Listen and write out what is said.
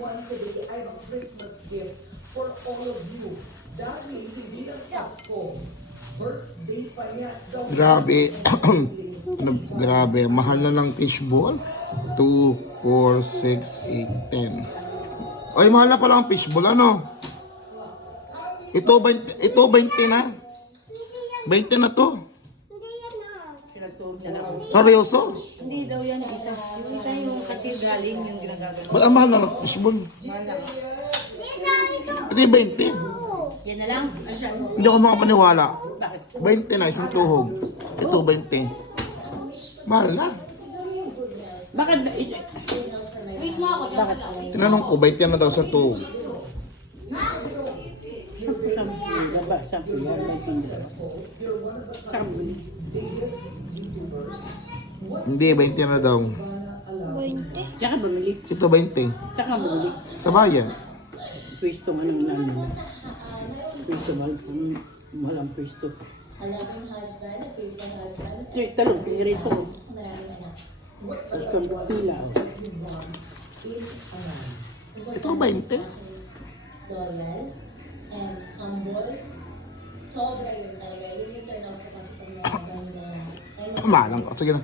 one today, I have a Christmas gift for all of you. Dahil hindi lang Pasko, birthday pa niya. Grabe. Ano, grabe. Mahal na ng fishball. 2, 4, 6, 8, 10. Ay, mahal na pala ang fishball. Ano? Ito 20 na. 20 na to. Pinagtuog niya lang. Seryoso? Hindi daw yan isa. Yung isa yung kasi galing yung ginagagano. Ba't ang mahal na ng fishball? Ito yung 20. Yan na lang. Asya. Hindi ako makapaniwala. Bakit? 20 na, isang tuhog. Ito 20. Mahal na. Bakit? Wait mo ako. Bakit? Tinanong ko, 20 na daw sa tuhog. Hindi, 20 na daw. 20? Tsaka bumili. Ito 20. Tsaka bumili. Sa bayan. Pwesto man ang ano. Pwesto mahal. Mahal ang pwesto. Alagang husband, nagpipang husband, Check talong, pinirito ko. maraming anak. Tapos kung pila. Ito 20. Loyal and humble. Sobra yun talaga. Yun yung turn out ko kasi pag nalaman nila na. Malang ko. Sige na.